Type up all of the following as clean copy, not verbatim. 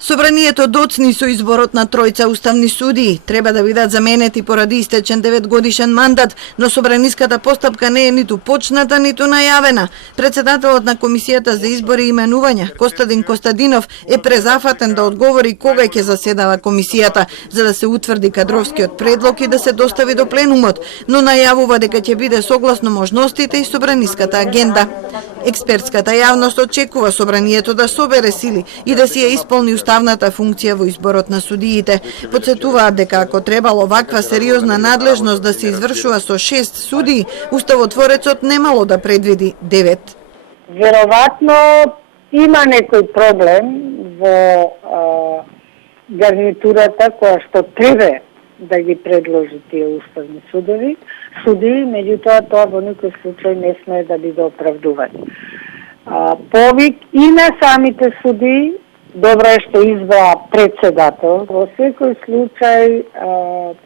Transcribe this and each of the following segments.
Собранието доцни со изборот на тројца уставни судии. Треба да бидат заменети поради истечен 9-годишен мандат, но собраниската постапка не е ниту почната, ниту најавена. Председателот на Комисијата за избори и именувања, Костадин Костадинов, е презафатен да одговори кога ќе заседава комисијата, за да се утврди кадровскиот предлог и да се достави до пленумот, но најавува дека ќе биде согласно можностите и собраниската агенда. Експертската јавност очекува собранието да собере сили и да си ја исполни уставната функција во изборот на судиите. Подсетуваат дека ако требало ваква сериозна надлежност да се извршува со 6 судии, уставотворецот немало да предвиди 9. Веројатно има некој проблем во гарнитурата која што треба да ги предложи тие уставни судии, меѓутоа тоа во никој случај не смее да биде оправдување. Повик и на самите судии, добро е што избра председател, во секој случај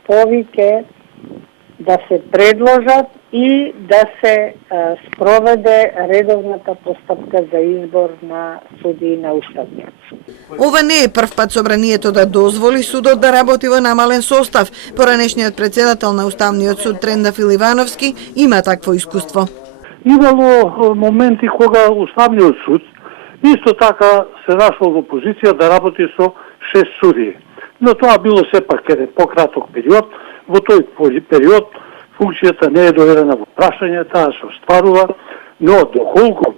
повик е да се предложат и да се спроведе редовната постапка за избор на судии на Уставниот суд. Ова не е прв пат собранието да дозволи судот да работи во намален состав. Поранешниот председател на Уставниот суд Трендафил Ивановски има такво искуство. Имало моменти кога Уставниот суд исто така се нашол во позиција да работи со 6 судии. Но тоа било сепак еден пократок период. Во тој период функцијата не е доведена во прашање, таа се остварува, но доколку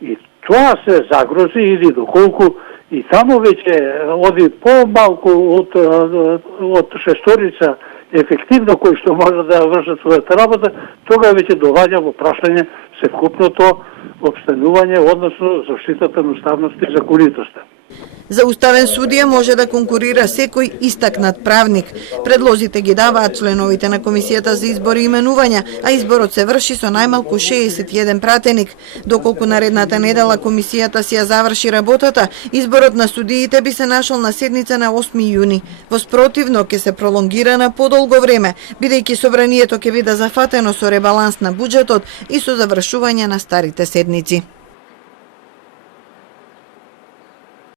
и тоа се загрози или доколку и таму веќе оди помалку од шесторица ефективно кои што може да вршат својата работа, тога веќе доваѓа во прашање севкупното обстанување, односно заштитата на уставност и законитоста. За уставен судија може да конкурира секој истакнат правник. Предлозите ги даваат членовите на Комисијата за избори и именувања, а изборот се врши со најмалку 61 пратеник. Доколку наредната недела Комисијата си ја заврши работата, изборот на судиите би се нашол на седница на 8 јуни. Во спротивно ќе се пролонгира на подолго време, бидејќи собранието ќе биде зафатено со ребаланс на буџетот и со завршување на старите седници.